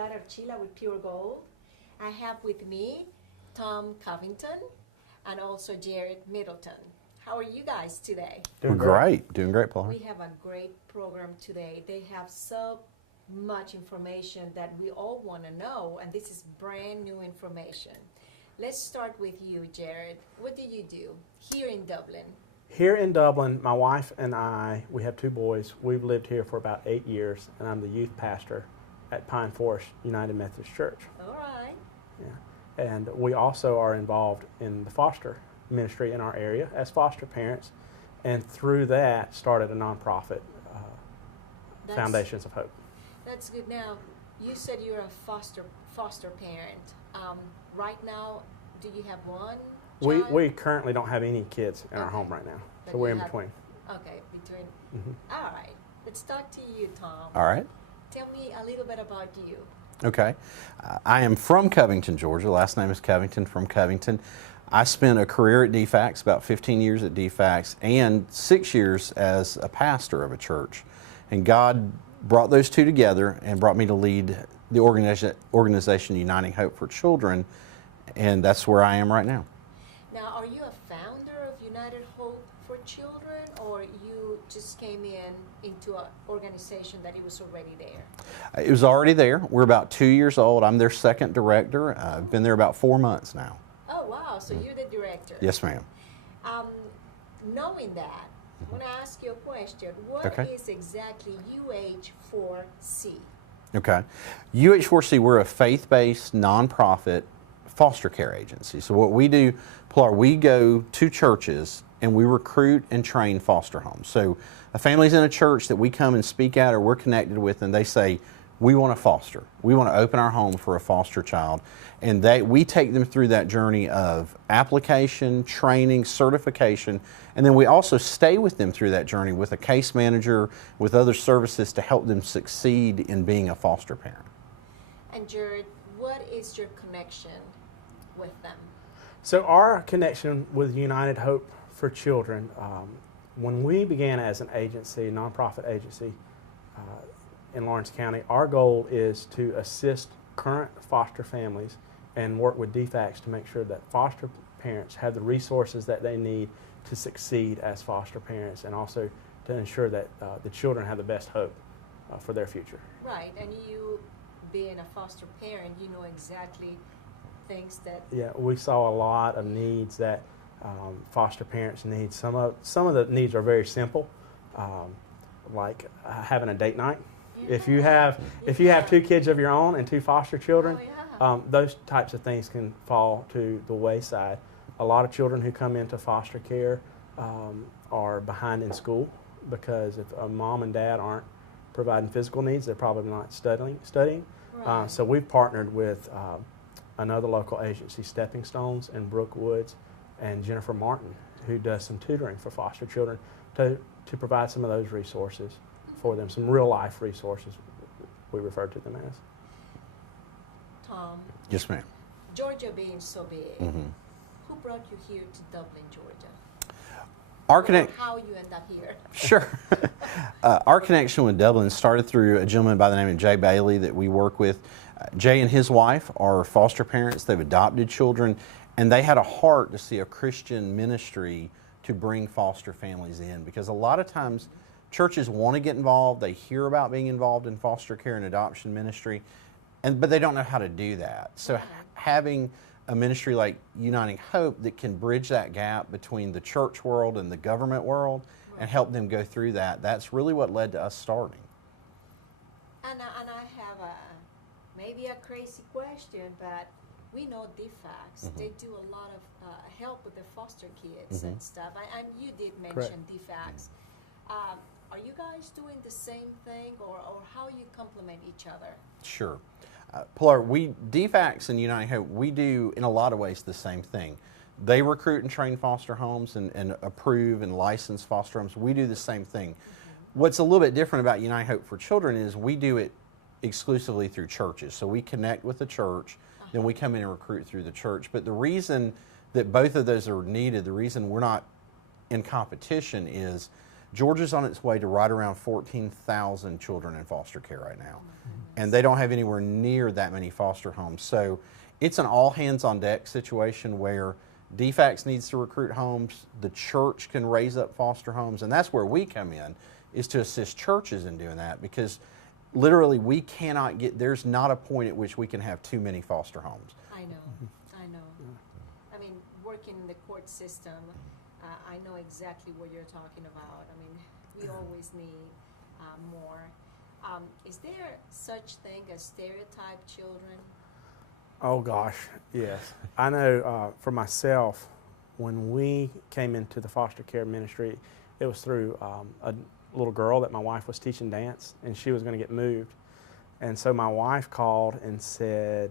Pilar Archila with Pure Gold. I have with me Tom Covington and also Jared Middleton. How are you guys today? Doing great. Doing great, Paul. We have a great program today. They have so much information that we all want to know, and this is brand new information. Let's start with you, Jared. What do you do here in Dublin? Here in Dublin, my wife and I, we have 2 boys. We've lived here for about 8 years, and I'm the youth pastor at Pine Forest United Methodist Church. All right. Yeah. And we also are involved in the foster ministry in our area as foster parents, and through that started a nonprofit, Foundations of Hope. That's good. Now, you said you're a foster parent. Right now, do you have one child? We currently don't have any kids in our home right now, But so we're you in have- between. Okay, between. Mhm. All right. Let's talk to you, Tom. All right. Tell me a little bit about you. Okay. I am from Covington, Georgia. Last name is Covington, from Covington. I spent a career at DFAX, about 15 years at DFAX, and 6 years as a pastor of a church. And God brought those two together and brought me to lead the organization Uniting Hope for Children, and that's where I am right now. Now, are you a founder of United Hope for Children, or you just came into an organization that it was already there? It was already there. We're about 2 years old. I'm their second director. I've been there about 4 months now. Oh, wow. So you're the director. Yes, ma'am. Knowing that, I want to ask you a question. What is exactly UH4C? Okay. UH4C, we're a faith-based, nonprofit foster care agency. So what we do, Pilar, we go to churches and we recruit and train foster homes. So a family's in a church that we come and speak at or we're connected with, and they say, we want to foster. We want to open our home for a foster child. And we take them through that journey of application, training, certification, and then we also stay with them through that journey with a case manager, with other services to help them succeed in being a foster parent. And Jared, what is your connection with them? So our connection with United Hope for Children, when we began as an agency, nonprofit agency in Lawrence County, our goal is to assist current foster families and work with DFAX to make sure that foster parents have the resources that they need to succeed as foster parents, and also to ensure that the children have the best hope for their future. Right, and you being a foster parent, you know exactly things that... Yeah, we saw a lot of needs that foster parents need. Some of the needs are very simple, like having a date night. Yeah. If you have 2 kids of your own and 2 foster children, those types of things can fall to the wayside. A lot of children who come into foster care are behind in school because if a mom and dad aren't providing physical needs, they're probably not studying. Right. So we've partnered with another local agency, Stepping Stones in Brookwoods, and Jennifer Martin, who does some tutoring for foster children to provide some of those resources for them, some real life resources we refer to them as. Tom. Yes, ma'am. Georgia being so big, who brought you here to Dublin, Georgia? How you end up here? Sure. Our connection with Dublin started through a gentleman by the name of Jay Bailey that we work with. Jay and his wife are foster parents. They've adopted children, and they had a heart to see a Christian ministry to bring foster families in, because a lot of times churches want to get involved. They hear about being involved in foster care and adoption ministry, but they don't know how to do that. So having a ministry like Uniting Hope that can bridge that gap between the church world and the government world and help them go through that, that's really what led to us starting. And I have maybe a crazy question, but we know DFAX, they do a lot of help with the foster kids and stuff. And you did mention DFAX. Are you guys doing the same thing, or how you complement each other? Sure. Pilar, DFAX and Uniting Hope, we do in a lot of ways the same thing. They recruit and train foster homes and approve and license foster homes. We do the same thing. What's a little bit different about Uniting Hope for Children is we do it exclusively through churches. So we connect with the church, then we come in and recruit through the church. But the reason that both of those are needed, the reason we're not in competition is Georgia's on its way to right around 14,000 children in foster care right now. And they don't have anywhere near that many foster homes. So it's an all hands on deck situation where DFACS needs to recruit homes, the church can raise up foster homes, and that's where we come in, is to assist churches in doing that, because literally we cannot get, there's not a point at which we can have too many foster homes. I know, I know. I mean, working in the court system, I know exactly what you're talking about. I mean, we always need more. Is there such thing as stereotype children? Oh gosh, yes. I know for myself, when we came into the foster care ministry, it was through a little girl that my wife was teaching dance, and she was going to get moved. And so my wife called and said,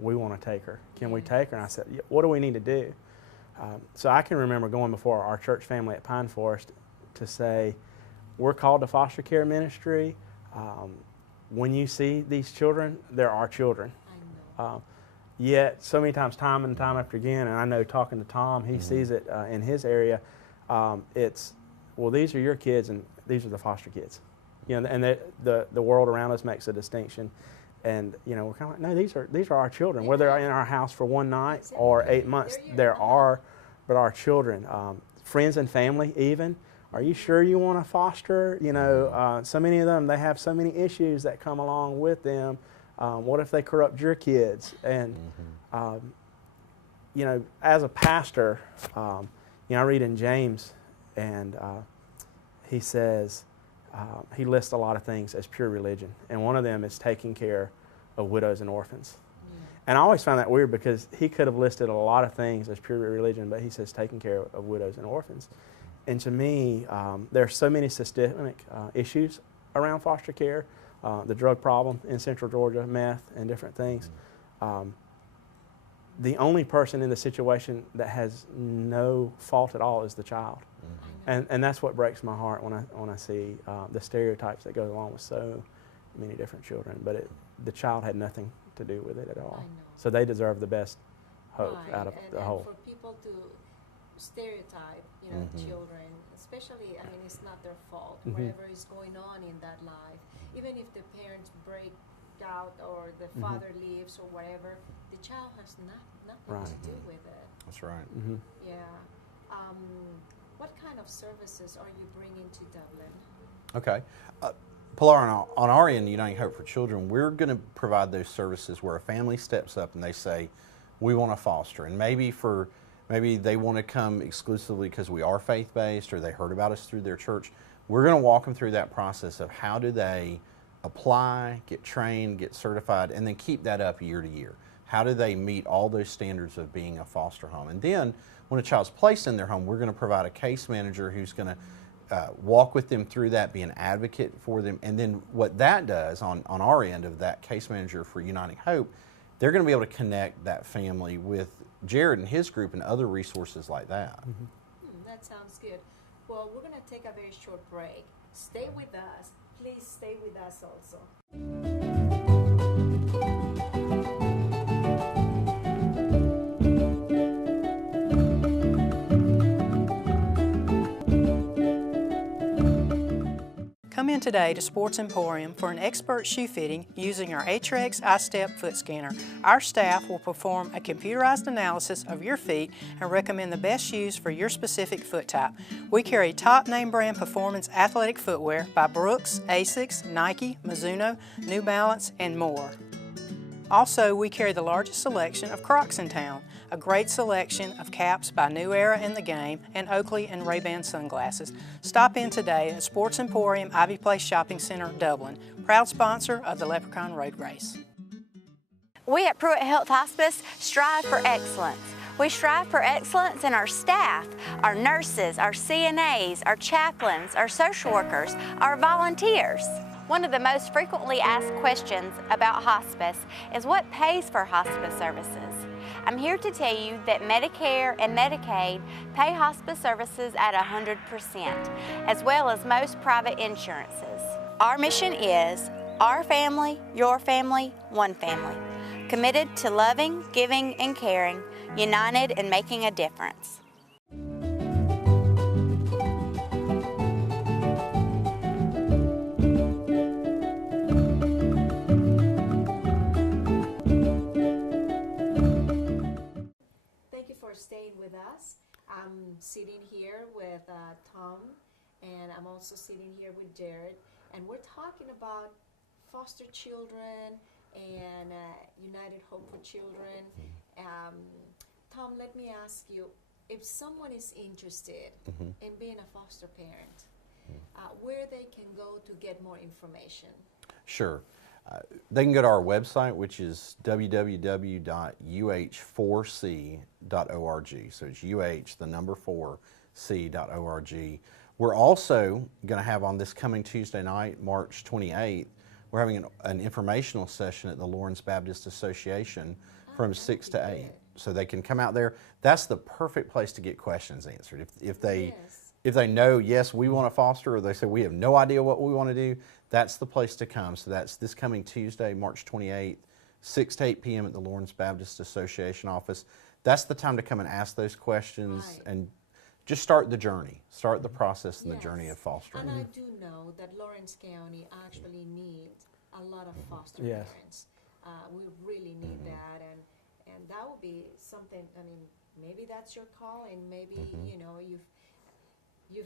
we want to take her. Can we take her? And I said, yeah, what do we need to do? So I can remember going before our church family at Pine Forest to say, we're called to foster care ministry. When you see these children, they're our children. I know. Yet so many times, time and time after again, and I know talking to Tom, he sees it in his area, it's, well, these are your kids and these are the foster kids. You know, and the world around us makes a distinction. And, you know, we're kind of like, no, these are our children. Whether they're in our house for one night or 8 months, but our children. Friends and family even. Are you sure you want to foster? You know, so many of them, they have so many issues that come along with them. What if they corrupt your kids? And, you know, as a pastor, you know, I read in James, and he says, he lists a lot of things as pure religion. And one of them is taking care of widows and orphans. And I always found that weird, because he could have listed a lot of things as pure religion, but he says taking care of widows and orphans. And to me, there are so many systemic issues around foster care. The drug problem in Central Georgia, meth, and different things. The only person in the situation that has no fault at all is the child. And that's what breaks my heart when I see the stereotypes that go along with so many different children. But the child had nothing to do with it at all. So they deserve the best hope out of the whole. For people to stereotype, you know, children, especially, I mean, it's not their fault. Whatever is going on in that life, even if the parents break out or the father leaves or whatever, the child has nothing to do with it. That's right. Yeah. What kind of services are you bringing to Dublin? Okay. Pilar, on our end, Uniting Hope for Children, we're going to provide those services where a family steps up and they say, we want to foster. And maybe they want to come exclusively because we are faith-based, or they heard about us through their church. We're going to walk them through that process of how do they apply, get trained, get certified, and then keep that up year to year. How do they meet all those standards of being a foster home? And then when a child's placed in their home, we're going to provide a case manager who's going to walk with them through that, be an advocate for them. And then what that does on our end of that case manager for Uniting Hope, they're going to be able to connect that family with Jared and his group and other resources like that. That sounds good. Well, we're going to take a very short break. Stay with us. Please stay with us also. Come in today to Sports Emporium for an expert shoe fitting using our Aetrex iStep foot scanner. Our staff will perform a computerized analysis of your feet and recommend the best shoes for your specific foot type. We carry top name brand performance athletic footwear by Brooks, Asics, Nike, Mizuno, New Balance, and more. Also, we carry the largest selection of Crocs in town, a great selection of caps by New Era and The Game, and Oakley and Ray-Ban sunglasses. Stop in today at Sports Emporium, Ivy Place Shopping Center, Dublin, proud sponsor of the Leprechaun Road Race. We at Pruitt Health Hospice strive for excellence. We strive for excellence in our staff, our nurses, our CNAs, our chaplains, our social workers, our volunteers. One of the most frequently asked questions about hospice is what pays for hospice services. I'm here to tell you that Medicare and Medicaid pay hospice services at 100%, as well as most private insurances. Our mission is our family, your family, one family. Committed to loving, giving, and caring, united in making a difference. for staying with us. I'm sitting here with Tom, and I'm also sitting here with Jared, and we're talking about foster children and United Hope for Children. Tom, let me ask you, if someone is interested in being a foster parent, where they can go to get more information? Sure. They can go to our website, which is www.uh4c.org. So it's the number 4c.org. We're also going to have on this coming Tuesday night, March 28th, we're having an informational session at the Lawrence Baptist Association from 6 to 8. So they can come out there. That's the perfect place to get questions answered. If they know, yes, we want to foster, or they say we have no idea what we want to do, that's the place to come. So that's this coming Tuesday, March 28th, 6 to 8 p.m. at the Lawrence Baptist Association office. That's the time to come and ask those questions and just start the journey, start the process and the journey of fostering. And I do know that Lawrence County actually needs a lot of foster parents. We really need that, and that would be something. I mean, maybe that's your call, and maybe you know you've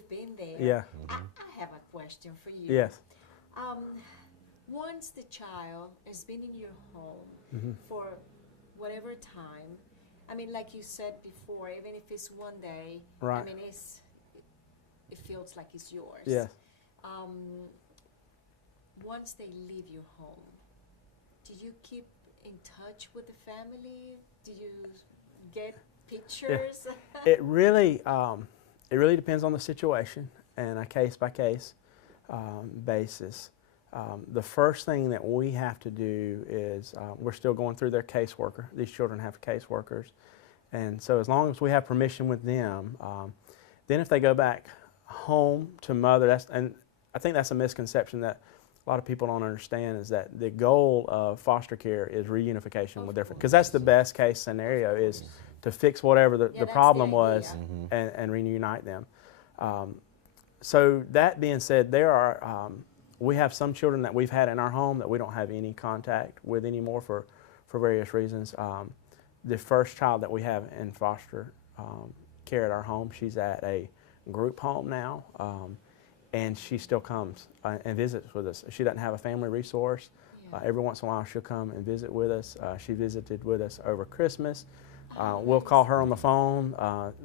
been there. Yeah. I have a question for you. Yes. Once the child has been in your home for whatever time, I mean, like you said before, even if it's one day, Right. I mean, it feels like it's yours. Yes. Once they leave your home, do you keep in touch with the family? Do you get pictures? It really depends on the situation and a case-by-case basis. The first thing that we have to do is we're still going through their caseworker. These children have caseworkers. And so as long as we have permission with them, then if they go back home to mother, and I think that's a misconception that a lot of people don't understand, is that the goal of foster care is reunification with their family. Because that's the best case scenario, is to fix whatever the problem was and reunite them. So that being said, there are we have some children that we've had in our home that we don't have any contact with anymore for various reasons. The first child that we have in foster care at our home, she's at a group home now, and she still comes and visits with us. She doesn't have a family resource. Every once in a while she'll come and visit with us. She visited with us over Christmas. We'll call her on the phone.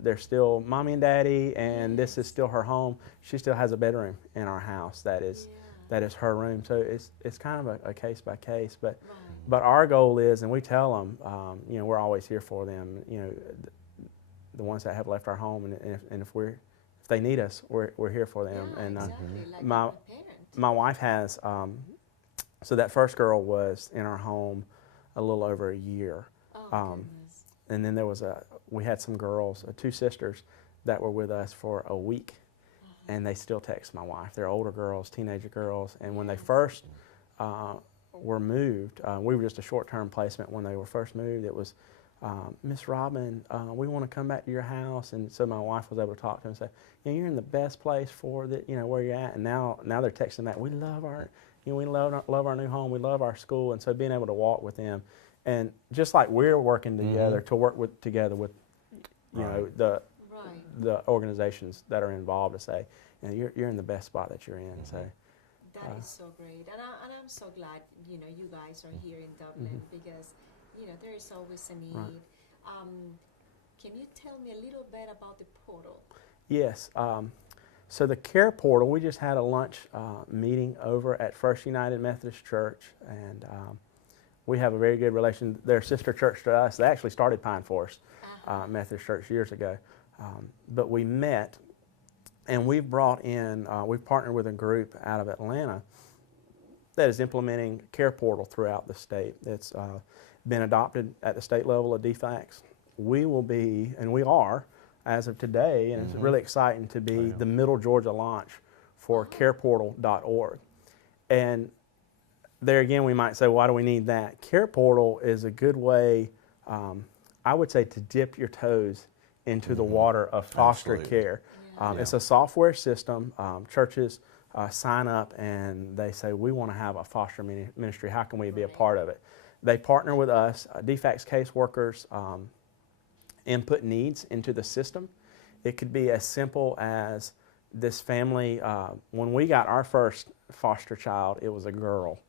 They're still mommy and daddy, and this is still her home. She still has a bedroom in our house that is her room. So it's kind of a case by case. But our goal is, and we tell them, you know, we're always here for them. You know, the ones that have left our home, and if they need us, we're here for them. Yeah, and exactly. my wife has. So that first girl was in our home a little over a year. Goodness. And then we had some girls, two sisters, that were with us for a week, and they still text my wife. They're older girls, teenager girls, and when they first were moved, we were just a short-term placement. When they were first moved, it was, Miss Robin, we want to come back to your house, and so my wife was able to talk to them and say, you know, you're in the best place for where you're at, and now they're texting back, we love our new home, we love our school, and so being able to walk with them. And just like we're working together to work together with, you know, the organizations that are involved to say, you know, you're in the best spot that you're in. So that is so great, and I'm so glad, you know, you guys are here in Dublin because, you know, there is always a need. Right. Can you tell me a little bit about the portal? Yes. So the care portal, we just had a lunch meeting over at First United Methodist Church, and we have a very good relation. They're a sister church to us. They actually started Pine Forest Methodist Church years ago. But we met, and we've partnered with a group out of Atlanta that is implementing care portal throughout the state. It's been adopted at the state level of DFACS. We will be, and we are, as of today, and it's really exciting to be the Middle Georgia launch for careportal.org. And there again, we might say, why do we need that? Care Portal is a good way, I would say, to dip your toes into the water of foster care. It's a software system. Churches sign up and they say, we want to have a foster ministry. How can we be a part of it? They partner with us, DFACS caseworkers, input needs into the system. It could be as simple as this family, when we got our first foster child, it was a girl.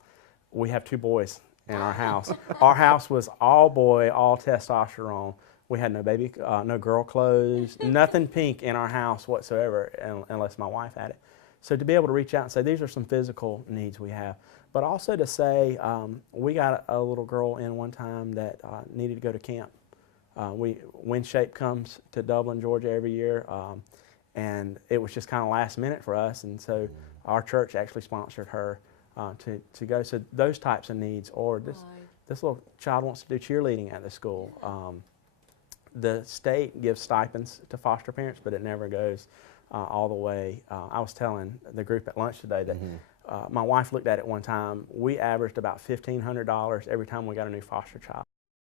We have 2 boys in our house. Our house was all boy, all testosterone. We had no girl clothes, nothing pink in our house whatsoever, unless my wife had it. So to be able to reach out and say, these are some physical needs we have, but also to say, we got a little girl in one time that needed to go to camp. WindShape comes to Dublin, Georgia every year, and it was just kind of last minute for us, and so our church actually sponsored her to go. So those types of needs, or this little child wants to do cheerleading at the school. The state gives stipends to foster parents, but it never goes all the way. I was telling the group at lunch today that my wife looked at it one time. We averaged about $1,500 every time we got a new foster child.